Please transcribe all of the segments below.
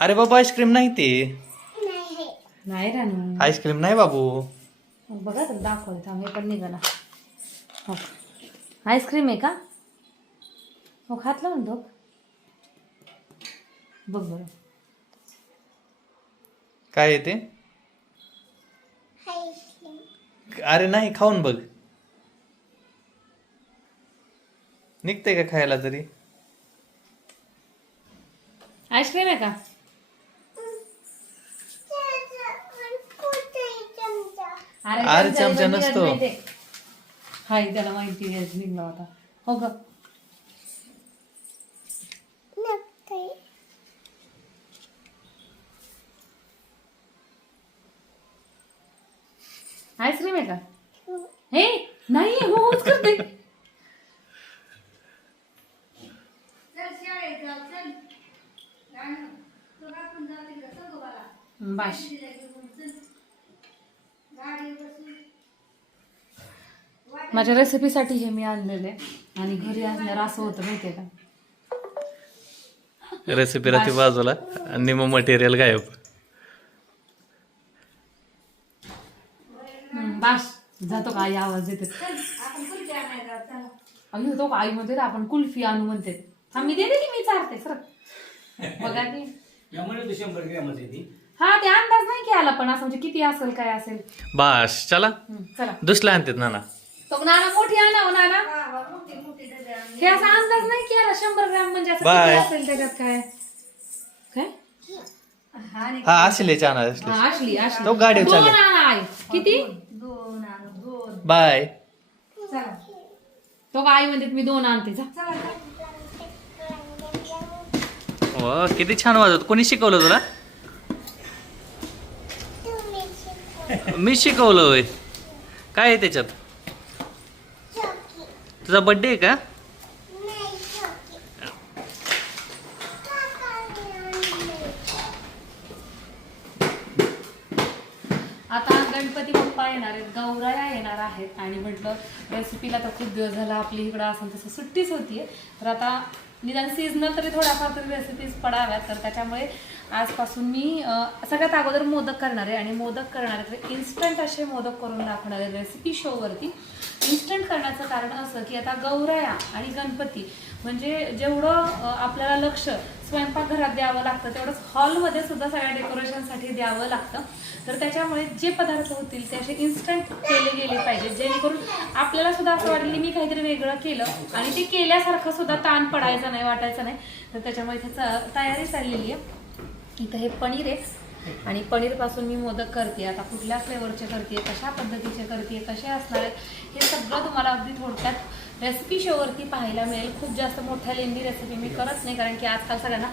अरे बाबा आईस्क्रीम नाही ते. नाही रानू आईस्क्रीम नाही बाबू. बघा तर दाखवते थांब हे पण निघाला. हो आईस्क्रीम आहे का? हो खातलं म्हणतो बघ. बरं. काय आहे ते? अरे नाही खाऊन बघ. निघते का खायला तरी? आईस्क्रीम आहे का? अरे चमचा नसतो. हाय त्याला माहिती आहे निघला होता. हो ग आईस्क्रीम आहे का हे नाही हो होच करते बाश माझ्या रेसिपीसाठी हे मी आणलेले आणि घरी आणल्यावर असं होतं माहितीये का? रेसिपी राहते बाजूला आणि मग मटेरियल गायब. हम्म, बाश जातो का आई आवाज देते. अयो तो का आई म्हणते आपण कुल्फी आणू म्हणते. हा मी देते की मी चालते सर बघा की. यामुळे तो शंभर ग्रॅमच हा ते अंदाज नाही केला पण असं म्हणजे किती असेल काय असेल. बास चला. हम्म, चला. दुसला आणतात नाना. तो नाना मोठी आणा हो नाना? हे असा अंदाज नाही केला शंभर ग्रॅम म्हणजे असं बाय. किती असेल त्याच्यात काय? काय? हा असले चाना असले हा, असली असली तो गाडीवर दोन चालेल. आणा आई किती बाय तो का आई म्हणते मी दोन आणते जा. वा किती छान वाजवत. कोणी शिकवलं तुला? मी शिकवलं होय. काय आहे त्याच्यात? तुझा बर्थडे आहे का? आता गणपती बाप्पा येणार आहेत गौराया येणार आहेत आणि म्हटलं रेसिपीला तर खूप दिवस झाला आपली इकडं असं तसं सुट्टीच होतीये तर आता निदान सीझनल तरी थोड्याफार तरी रेसिपीज पडाव्यात तर त्याच्यामुळे आजपासून मी सगळ्यात अगोदर मोदक करणार आहे आणि मोदक करणार आहे तर इन्स्टंट असे मोदक करून दाखवणार आहे रेसिपी शोवरती इन्स्टंट करण्याचं कारण असं की आता गौराया आणि गणपती म्हणजे जेवढं आपल्याला लक्ष स्वयंपाकघरात द्यावं लागतं तेवढंच हॉलमध्ये सुद्धा सगळ्या डेकोरेशनसाठी द्यावं लागतं. तर त्याच्यामुळे जे पदार्थ होतील ते असे इन्स्टंट केले गेले पाहिजेत जेणेकरून आपल्याला सुद्धा असं वाटेल की मी काहीतरी वेगळं केलं आणि ते केल्यासारखं सुद्धा ताण पडायचा नाही वाटायचं नाही. तर त्याच्यामुळे त्याचं तयारी चाललेली आहे. इथं हे पनीर आहे. आणि पनीरपासून मी मोदक करते आता कुठल्या फ्लेवरचे करते कशा पद्धतीचे करते कसे असणार आहेत हे सगळं तुम्हाला अगदी थोडक्यात रेसिपी शोवरती पाहायला मिळेल. खूप जास्त मोठ्या लेंदी रेसिपी मी करत नाही कारण की आजकाल सगळ्यांना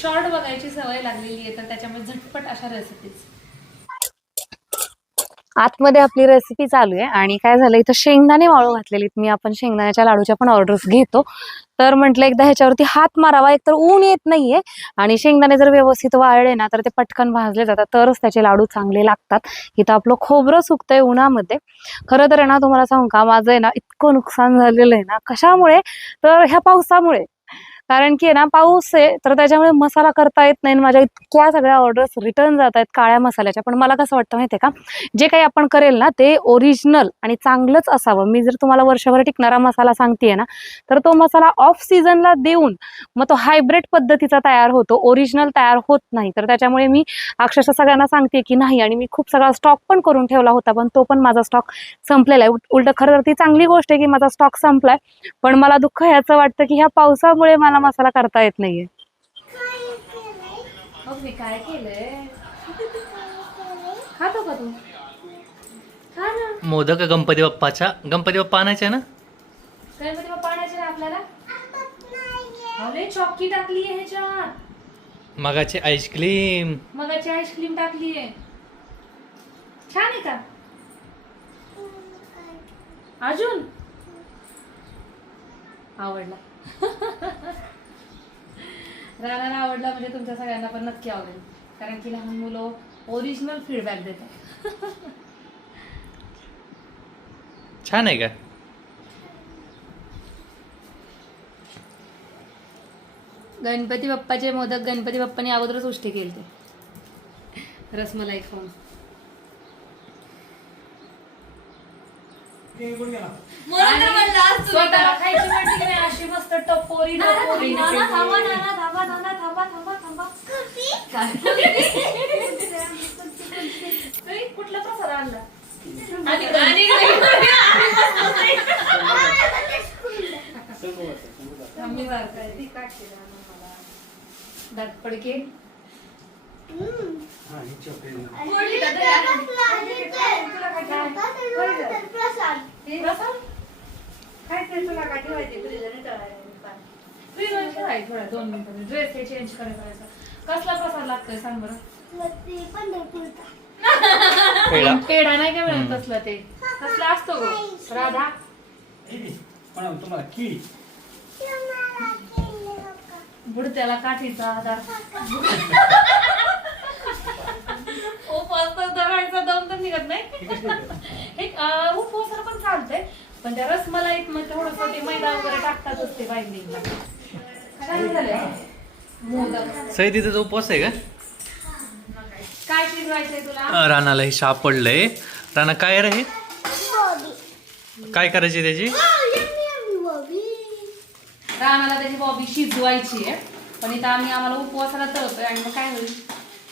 शॉर्ट बघायची सवय लागलेली आहे तर त्याच्यामुळे झटपट अशा रेसिपीज आतमध्ये आपली रेसिपी चालू आहे. आणि काय झालं इथं शेंगदाणे वाळू घातलेली मी आपण शेंगदाण्याच्या लाडूच्या पण ऑर्डर्स घेतो. तर म्हटलं एकदा ह्याच्यावरती हात मारावा. एक तर ऊन येत नाहीये. आणि शेंगदाणे जर व्यवस्थित वाळले ना तर ते पटकन भाजले जातात. तरच त्याचे लाडू चांगले लागतात. इथं आपलं खोबरं सुकतंय उन्हामध्ये. खरं तर आहे ना तुम्हाला सांगू का? माझं आहे ना इतकं नुकसान झालेलं आहे ना कशामुळे? तर ह्या पावसामुळे. कारण की आहे ना पाऊस आहे तर त्याच्यामुळे मसाला करता येत नाही आणि माझ्या इतक्या सगळ्या ऑर्डर्स रिटर्न जात आहेत काळ्या मसाल्याच्या. पण मला कसं वाटतं माहितीये का जे काही आपण करेल ना ते ओरिजिनल आणि चांगलंच असावं. मी जर तुम्हाला वर्षभर टिकणारा मसाला सांगतेय ना तर तो मसाला ऑफ सीझनला देऊन मग तो हायब्रिड पद्धतीचा तयार होतो. ओरिजिनल तयार होत नाही. तर त्याच्यामुळे मी अक्षरशः सगळ्यांना सांगते की नाही आणि मी खूप सगळा स्टॉक पण करून ठेवला होता पण तो पण माझा स्टॉक संपलेला आहे. उलट खरं तर ती चांगली गोष्ट आहे की माझा स्टॉक संपलाय पण मला दुःख ह्याचं वाटतं की ह्या पावसामुळे मला मसाला करता येत नाहीये. मग मी काय केलंय. खातो का तू? खा ना. मोदक गणपती बाप्पाच्या गणपती बाप्पा आणायचे ना? गणपती बाप्पा आणायचे ना आपल्याला? अरे चॉकी टाकली आहे ह्याच्यात. मगाची आईस्क्रीम मगाची आईस्क्रीम टाकली आहे छान आहे का? अजून? आवडला. राणाला आवडला म्हणजे तुमच्या सगळ्यांना पण नक्की आवडेल. कारण की लहान मुलं ओरिजिनल फीडबॅक देतात. छान आहे का? गणपती बाप्पाचे मोदक गणपती बाप्पाने अगोदरच उष्टे केले ते रसमलाई खाऊन. म्हणून तर म्हणलं आज तुम्ही स्वतःला खायची म्हटली की नाही अशी मस्त टपोरी टपोरी. नाना थांबा नाना थांबा नाना थांबा थांबा थांबा. नाही, कुठला प्रसाद आणला? आणि आणि आम्ही बारकाय. दात दोन मिनिटं ड्रेस हे चेंज करायचा कसला प्रसाद लागतोय सांग बरं पेढा नाही का मिळत कसला ते? कसला असतो गो? राधा. हे, तुम्हाला किळी बुडत्याला काठीचा आधार. तर धरायचा दम तर निघत नाही. उपवासाला पण चालतंय. पण त्या रसमलाईत मग थोडस ते मैदा वगैरे टाकतातच ते बाइंडिंगला काय मोदक सई तिथेचा उपवास आहे का? काय शिजवायचंय तुला? अं, रानाला हे सापडलंय राणा काय रे काय करायची त्याची? रामाला त्याची बॉबी शिजवायची आहे. पण इथं आम्ही आम्हाला उपवासाला तळतोय आणि मग काय होईल?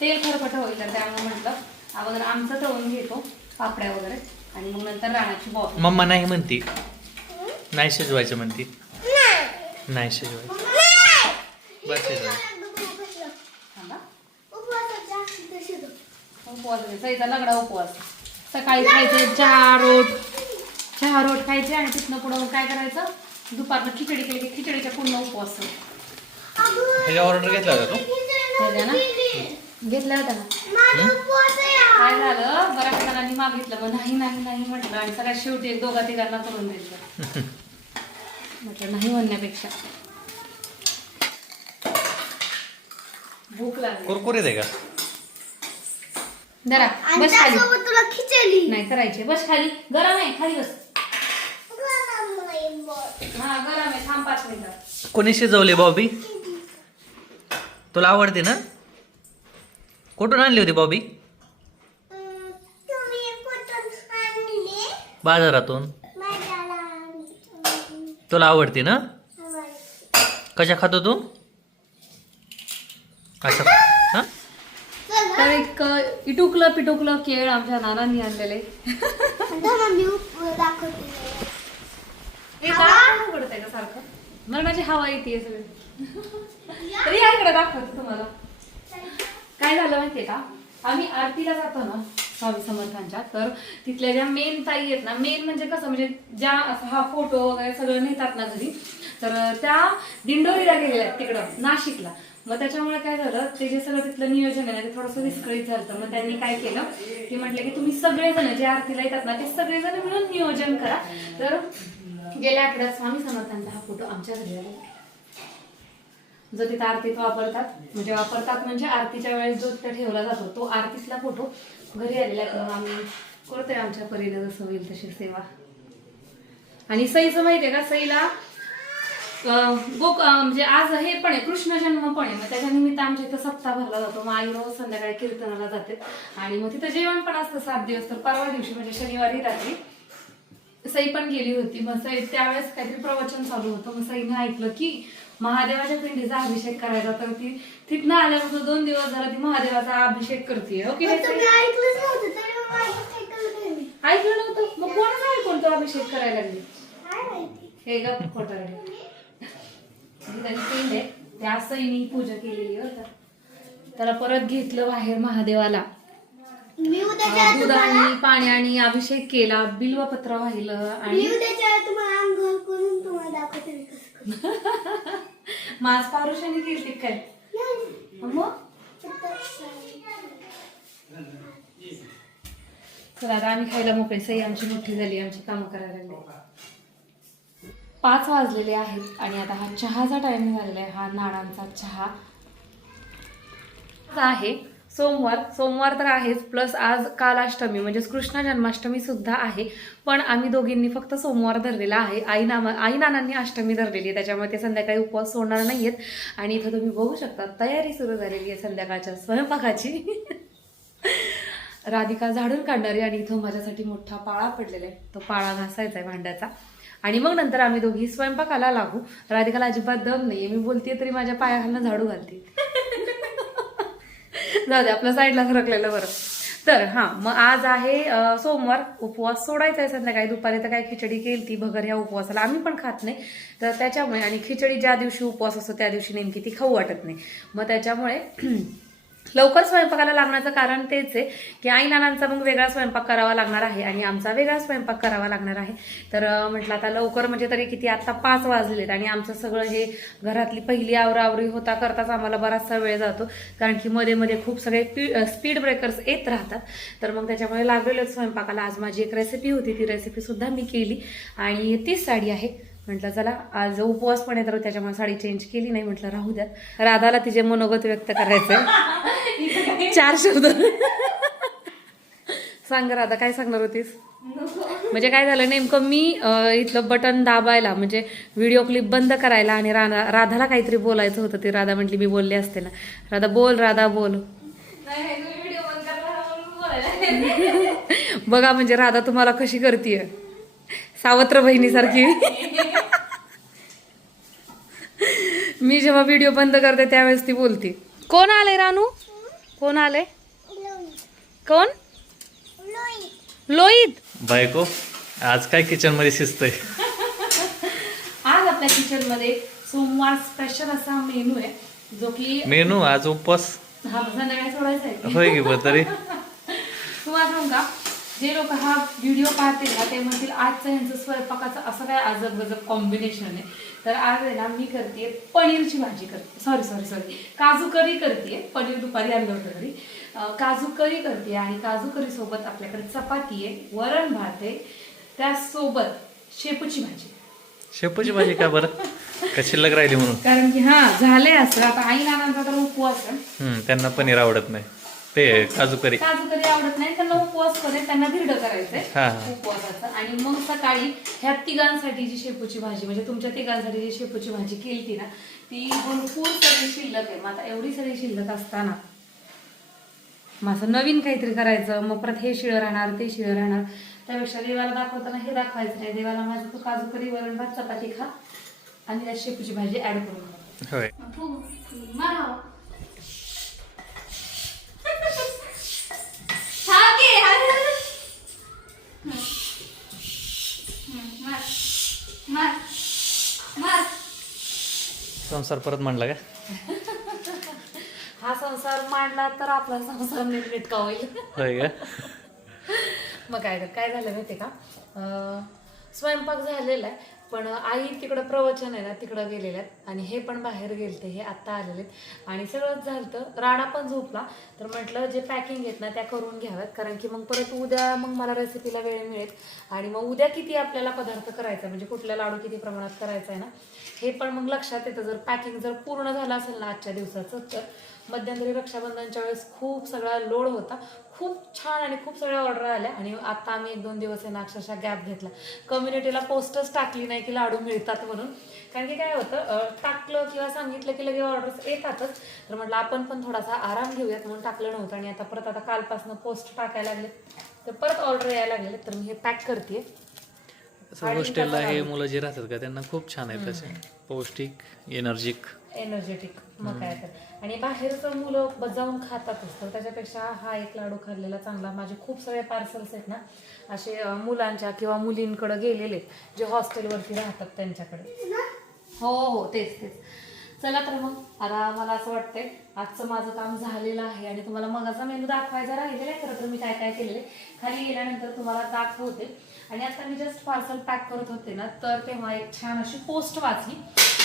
तेल खरकट होईल त्यामुळे म्हटलं. अगोदर आमचं तळून घेतो पापड्या वगैरे आणि मग नंतर राणाची बॉबी मम्मा नाही म्हणती. नाही शिजवायचं म्हणती. नाही शिजवायचं. बस शिजवायचं थांबा. उपवास सईचा लगडा उपवास. सकाळी खायचे चहा रोट. चहा रोट खायचे आणि तिथनं पुढं काय करायचं? दुपारनं खिचडी केली. की खिचडीच्या पूर्ण उपवास. ऑर्डर घेतला होता ना घेतल्या होत्या ना काय झालं? बऱ्याच जणांनी मागितलं मग नाही नाही नाही म्हटलं. आणि सगळ्यात शेवटी एक दोघा तिघांना करून दिलं. म्हटलं नाही म्हणण्यापेक्षा. भूक लागली. कुरकुरीत आहे का? जरा बस खाली. तुला खिचडी. नाही करायचे बस खाली. गरम आहे. खाली बस. हा गरम आहे. थांब पाच मिनिटं. कोणी शिजवले बॉबी? तुला आवडते ना? कुठून आणली होती बॉबी? बाजारातून? तुला आवडते ना? कशा खातो तू? अच्छा हा? तर एक इटुकलं पिटुकलं केळ आमच्या नानांनी आणलेले. हे काय उघडतंय का सारखं? मरणाची हवा येते सगळी. तरी या दाखवते तुम्हाला. काय झालं माहितीये का? आम्ही आरतीला जातो ना स्वामी समर्थांच्या. तर तिथल्या ज्या मेन ताई आहेत ना मेन म्हणजे कसं म्हणजे ज्या हा फोटो वगैरे सगळं नेतात ना घरी तर त्या दिंडोरीला गेलेल्या आहेत तिकडं नाशिकला. मग त्याच्यामुळे काय झालं ते जे सगळं तिथलं नियोजन आहे ना ते थोडंसं विस्कळीत झालं मग त्यांनी काय केलं की म्हटलं की तुम्ही सगळेजण जे आरतीला येतात ना ते सगळेजण मिळून नियोजन करा. तर गेल्या आठवड्यात स्वामी समर्थांचा हा फोटो आमच्या घरी आला. जो तिथं आरतीत वापरतात म्हणजे वापरतात म्हणजे आरतीच्या वेळेस जो तिथं ठेवला जातो तो आरतीतला फोटो घरी आलेला आहे. आम्ही करतोय आमच्या परीने जसं होईल तशी सेवा. आणि सईचं माहितीये का? सईला गोक म्हणजे आज हे पण आहे कृष्ण जन्म पण आहे. मग त्याच्या निमित्त आमच्या इथं सप्ताह भरला जातो. मग आई रोज संध्याकाळी कीर्तनाला जाते. आणि मग तिथं जेवण पण असतं सात दिवस तर परवा दिवशी म्हणजे शनिवारी रात्री सई पण गेली होती. मग सई त्यावेळेस काहीतरी प्रवचन चालू होतं. मग सईने ऐकलं की महादेवाच्या पिंडीचा अभिषेक करायचा. तर ती तिथनं आल्यापासून दोन दिवस झाला ती महादेवाचा अभिषेक करते. की नाही सई? ऐकलं नव्हतं? मग कोणाचं ऐकून तो अभिषेक करायला लागली? हे ग. त्यांनी पिंड आहे. त्या सईनी पूजा केलेली होता त्याला परत घेतलं बाहेर महादेवाला. दूध आणि पाणी आणि अभिषेक केला बिल्वपत्र वाहिलं आणि उद्याच्या तुम्हाला माझ पारुषाने केली काय? मग चला आता आम्ही खायला मोकळे. सई आमची मोठी झाली आमची कामं करायला लागली. पाच वाजलेले आहेत आणि आता हा चहाचा टायमिंग झालेला आहे. हा नाणांचा चहा. आहे. सोमवार सोमवार तर आहेच प्लस आज काल अष्टमी म्हणजेच कृष्ण जन्माष्टमी सुद्धा आहे. पण आम्ही दोघींनी फक्त सोमवार धरलेला आहे. आई नामा आई नानांनी अष्टमी धरलेली आहे. त्याच्यामुळे ते संध्याकाळी उपवास सोडणार नाहीयेत. आणि इथं तुम्ही बघू शकता तयारी सुरू झालेली आहे संध्याकाळच्या स्वयंपाकाची. राधिका झाडून काढणारी आणि इथं माझ्यासाठी मोठा पाळा पडलेला आहे. तो पाळा घासायचा आहे भांड्याचा. आणि मग नंतर आम्ही दोघी स्वयंपाकाला लागू. राधिकाला अजिबात दम नाही मी बोलते तरी माझ्या पायाखालनं झाडू घालते जाऊ दे आपल्या साईडला सरकलेलं बरं. तर हां मग आज आहे सोमवार. उपवास सोडायचा आहे संध्याकाळी. दुपारी तर काय खिचडी केली ती भगर ह्या उपवासाला आम्ही पण खात नाही. तर त्याच्यामुळे आणि खिचडी ज्या दिवशी उपवास असतो त्या दिवशी नेमकी ती खाऊ वाटत नाही. मग त्याच्यामुळे लवकर स्वयंपाकाला लागण्याचं कारण तेच आहे की आई नानांचा मग वेगळा स्वयंपाक करावा लागणार आहे आणि आमचा वेगळा स्वयंपाक करावा लागणार आहे. तर म्हटलं आता लवकर म्हणजे तरी किती आत्ता पाच वाजलेत आणि आमचं सगळं हे घरातली पहिली आवरावरी होता करताच आम्हाला बराचसा वेळ जातो. कारण की मध्ये मध्ये खूप सगळे स्पीड ब्रेकर्स येत राहतात. तर मग त्याच्यामुळे लागलेलं स्वयंपाकाला. आज माझी एक रेसिपी होती. ती रेसिपी सुद्धा मी केली. आणि तीच साडी आहे. म्हटलं चला आज उपवास पण तर त्याच्यामुळे साडी चेंज केली नाही. म्हटलं राहू द्या. राधाला तिचे मनोगत व्यक्त करायचंय चार शब्द. सांग राधा काय सांगणार होतीस? म्हणजे काय झालं नेमकं मी इथलं बटन दाबायला म्हणजे व्हिडिओ क्लिप बंद करायला आणि राधा राधाला काहीतरी बोलायचं होतं ते राधा म्हटली मी बोलले असते ना राधा बोल राधा बोल. बघा म्हणजे राधा तुम्हाला कशी करतीये. सावत्र बहिणीसारखी मी जेव्हा व्हिडिओ बंद करते त्यावेळेस ती बोलते. कोण आले रानू? कोण आले कोण? लोहित. बायको आज काय किचनमध्ये शिजतंय? आज आपल्या किचनमध्ये सोमवार स्पेशल असा मेनू आहे जो की मेनू आज उपवास. हा संध्याकाळी सोडायचा आहे. होय की बा तरी. तुम्हाला सांगू का? जे लोक हा व्हिडिओ पाहतील ना ते म्हणतील आजचं यांचं स्वयंपाकाचं असं काय अजब गजब कॉम्बिनेशन आहे. तर आज आहे ना मी करते पनीरची भाजी करते. सॉरी सॉरी सॉरी काजू करी करते. पनीर दुपारी आणलं होतं घरी. काजू करी करते आणि काजू करी सोबत आपल्याकडे चपाती आहे वरण भात आहे. त्यासोबत शेपूची भाजी. शेपूची भाजी का बरं? का शिल्लक राहिली म्हणून? कारण की हा झाले असं. आता आई नानांचा तर उपवास आहे. त्यांना पनीर आवडत नाही. ते काजू करी काजू करी आवडत नाही त्यांना उपवास करे त्यांना धिरड करायचंय. उपवासाचं. आणि मग सकाळी ह्या तिघांसाठी जी शेपूची भाजी म्हणजे तुमच्या तिघांसाठी जी शेपूची भाजी केली ना ती भरपूर सगळी शिल्लक आहे. मग आता एवढी सगळी शिल्लक असताना असं नवीन काहीतरी करायचं मग परत हे शिळं राहणार ते शिळं राहणार. त्यापेक्षा देवाला दाखवताना हे दाखवायचं नाही. देवाला माझं तू काजू करी वरण भात चपाती खा आणि त्यात शेपूची भाजी ऍड करून घाल. होय संसार परत म्हणला का? हा संसार मांडला तर आपला संसार नीटनेटका होईल? होय का? मग काय काय झालं माहितीये का? स्वयंपाक झालेला आहे. पण आई तिकडं प्रवचन आहे ना तिकडं गेलेल्या आहेत. आणि हे पण बाहेर गेलते हे आत्ता आलेले आहेत. आणि सगळंच झालं राणा पण झोपला. तर म्हटलं जे पॅकिंग आहेत ना त्या करून घ्याव्यात. कारण की मग परत उद्या मग मला रेसिपीला वेळ मिळेल. आणि मग उद्या किती आपल्याला पदार्थ करायचा म्हणजे कुठल्या लाडू किती प्रमाणात करायचा आहे ना हे पण मग लक्षात येतं. जर पॅकिंग जर पूर्ण झालं असेल ना आजच्या दिवसाचं तर मध्यंतरी रक्षाबंधनच्या वेळेस खूप सगळा लोड होता. खूप छान आणि खूप सगळ्या ऑर्डर आल्या आणि आता आम्ही एक दोन दिवस आहे ना अक्षरशः गॅप घेतला. कम्युनिटीला पोस्टच टाकली नाही की लाडू मिळतात म्हणून. कारण की काय होतं टाकलं किंवा सांगितलं की लगेच ऑर्डर्स येतातच. तर म्हटलं आपण पण थोडासा आराम घेऊयात म्हणून टाकलं नव्हतं आणि आता परत आता कालपासून पोस्ट टाकायला लागले. तर परत ऑर्डर यायला लागले तर मी हे पॅक करते हॉस्टेलला हे मुलं जे राहतात का त्यांना खूप छान आहेत तसे. पौष्टिक एनर्जिक एनर्जेटिक मग काय तर. आणि बाहेरचं मुलं ब- जाऊन खातातच तर त्याच्यापेक्षा हा एक लाडू खाल्लेला चांगला. माझे खूप सगळे पार्सल्स आहेत ना असे मुलांच्या किंवा मुलींकडे गेलेले जे हॉस्टेलवरती राहतात त्यांच्याकडे. हो हो तेच तेच. चला तर मग आता मला असं वाटतंय आजचं माझं काम झालेलं आहे आणि तुम्हाला मगाचा मेनू दाखवायचा राहिलेला आहे खरं तर मी काय काय केलेले खाली गेल्यानंतर तुम्हाला दाखवते. आणि आता मी जस्ट पार्सल पॅक करत होते ना तर तेव्हा एक छान अशी पोस्ट वाचली.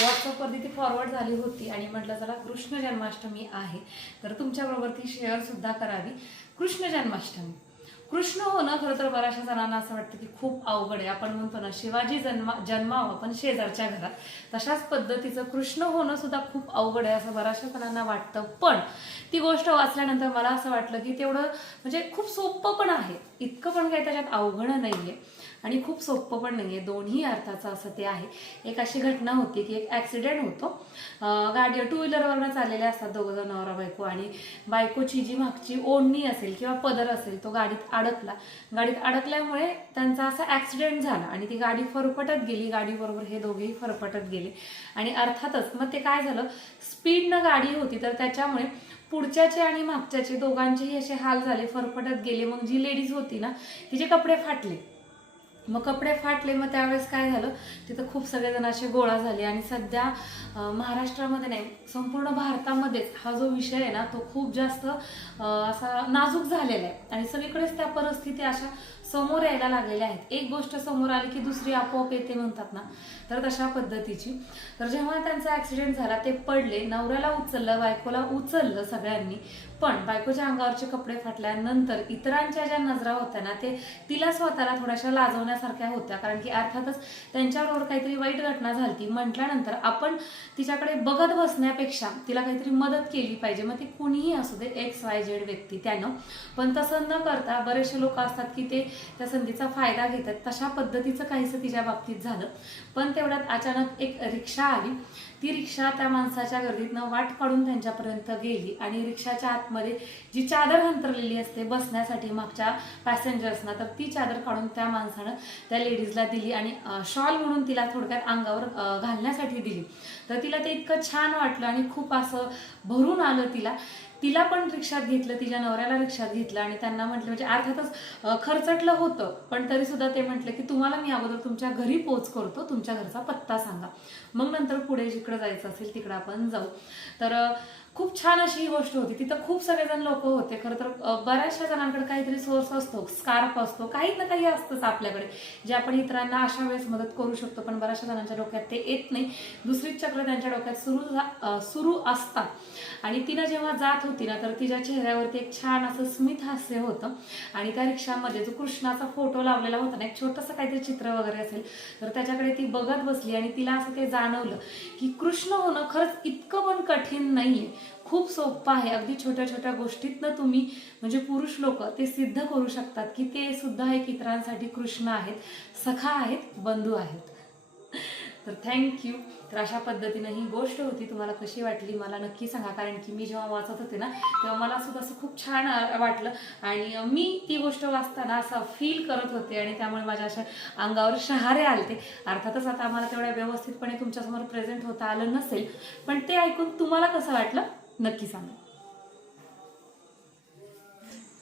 व्हॉट्सअपवरती ती फॉरवर्ड झाली होती आणि म्हटलं चला कृष्ण जन्माष्टमी आहे. तर तुमच्याबरोबर ती शेअरसुद्धा करावी. कृष्ण जन्माष्टमी. कृष्ण होणं खरं तर बऱ्याचशा जणांना असं वाटतं की खूप अवघड आहे. आपण म्हणतो ना शिवाजी जन्मा जन्मावं हो, पण शेजारच्या घरात. तशाच पद्धतीचं कृष्ण होणं सुद्धा खूप अवघड आहे असं बऱ्याचशा जणांना वाटतं. पण ती गोष्ट वाचल्यानंतर मला असं वाटलं की तेवढं म्हणजे खूप सोपं पण आहे. इतकं पण काही त्याच्यात अवघड नाही आहे आणि खूप सोपं पण नाही आहे दोन्ही अर्थाचं असं ते आहे. एक अशी घटना होती की एक ॲक्सिडेंट होतो. गाडी टू व्हीलरवरनं चाललेले असतात दोघं जण नवरा बायको आणि बायकोची जी मागची ओढणी असेल किंवा पदर असेल तो गाडीत अडकला. गाडीत अडकल्यामुळे त्यांचा असा ॲक्सिडेंट झाला आणि ती गाडी फरफटत गेली. गाडीबरोबर हे दोघेही फरफटत गेले. आणि अर्थातच मग ते काय झालं? स्पीडनं गाडी होती तर त्याच्यामुळे पुढच्याचे आणि मागच्याचे दोघांचेही असे हाल झाले. फरफटत गेले. मग जी लेडीज होती ना तिचे कपडे फाटले. मग कपडे फाटले मग त्यावेळेस काय झालं? तिथं खूप सगळेजण असे गोळा झाले आणि सध्या महाराष्ट्रामध्ये नाही संपूर्ण भारतामध्येच हा जो विषय आहे ना तो खूप जास्त असा नाजूक झालेला आहे. आणि सगळीकडेच त्या परिस्थिती अशा समोर यायला लागलेल्या आहेत. एक गोष्ट समोर आली की दुसरी आपोआप येते म्हणतात ना. तर तशा पद्धतीची. तर जेव्हा त्यांचा ऍक्सिडेंट झाला ते पडले नवऱ्याला उचललं बायकोला उचललं सगळ्यांनी. पण बायकोच्या अंगावरचे कपडे फाटल्यानंतर इतरांच्या ज्या नजरा होत्या ना ते तिला स्वतःला थोड्याशा लाजवण्यासारख्या होत्या. कारण की अर्थातच त्यांच्याबरोबर काहीतरी वाईट घटना झाली म्हटल्यानंतर आपण तिच्याकडे बघत बसण्यापेक्षा तिला काहीतरी मदत केली पाहिजे. मग ती कुणीही असू दे एक्स वाय झेड व्यक्ती त्यानं. पण तसं न करता बरेचसे लोक असतात की ते त्या संधीचा फायदा घेतात. तशा पद्धतीचं काहीसं तिच्या बाबतीत झालं. पण तेवढ्यात अचानक एक रिक्षा आली. ती रिक्षा त्या माणसाच्या गर्दीतनं वाट काढून त्यांच्यापर्यंत गेली आणि रिक्षाच्या आतमध्ये जी चादर अंतरलेली असते बसण्यासाठी मागच्या पॅसेंजर्सना तर ती चादर काढून त्या माणसानं त्या लेडीजला दिली आणि शॉल म्हणून तिला थोडक्यात अंगावर घालण्यासाठी दिली. तर तिला ते इतकं छान वाटलं आणि खूप असं भरून आलं तिला. तिला पण रिक्षात घेतलं तिच्या नवऱ्याला रिक्षात घेतलं आणि त्यांना म्हटलं म्हणजे अर्थातच खर्चटलं होतं पण तरी सुद्धा ते म्हटलं की तुम्हाला मी अगोदर तुमच्या घरी पोच करतो तुमच्या घरचा पत्ता सांगा. मग नंतर पुढे जिकडं जायचं असेल तिकडं आपण जाऊ. तर खूप छान अशी ही गोष्ट होती. तिथं खूप सगळेजण लोक होते. खरं तर बऱ्याचशा जणांकडे काहीतरी सोर्स असतो स्कार्फ असतो काही ना काही असतंच आपल्याकडे जे आपण इतरांना अशा वेळेस मदत करू शकतो. पण बऱ्याचशा जणांच्या डोक्यात ते येत नाही. दुसरीच चक्र त्यांच्या डोक्यात सुरू झा- सुरू असतात. आणि तिनं जेव्हा जात होती ना तर तिच्या चेहऱ्यावरती एक छान असं स्मित हास्य होतं. आणि त्या रिक्षामध्ये जो कृष्णाचा फोटो लावलेला होता ना एक छोटंसं काहीतरी चित्र वगैरे असेल तर त्याच्याकडे ती बघत बसली आणि तिला असं ते जाणवलं की कृष्ण होणं खरंच इतकं पण कठीण नाहीये. खूप सोपं आहे. अगदी छोट्या छोट्या गोष्टीतनं तुम्ही म्हणजे पुरुष लोक ते सिद्ध करू शकतात की ते सुद्धा एक इतरांसाठी कृष्ण आहेत सखा आहेत बंधू आहेत. तर थँक्यू तर अशा पद्धतीनं ही गोष्ट होती. तुम्हाला कशी वाटली मला नक्की सांगा. कारण की मी जेव्हा वाचत होते ना तेव्हा मला सुद्धा असं खूप छान वाटलं. आणि मी ती गोष्ट वाचताना असं फील करत होते आणि त्यामुळे माझ्या अशा अंगावर शहारे आलते. अर्थातच आता आम्हाला तेवढ्या व्यवस्थितपणे तुमच्यासमोर प्रेझेंट होता आलं नसेल पण ते ऐकून तुम्हाला कसं वाटलं? नक्की सांगा.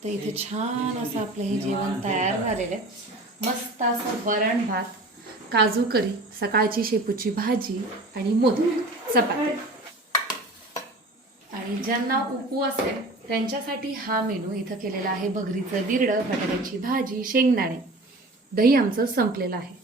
तर इथे छान असं आपलं हे जेवण तयार झालेलं आहे. मस्त असं वरण भात. काजू करी सकाळची शेपूची भाजी आणि मोदक चपाती. आणि ज्यांना उपू असेल त्यांच्यासाठी हा मेनू इथं केलेला आहे भगरीचं दिरडं बटाट्याची भाजी शेंगदाणे. दही आमचं संपलेलं आहे.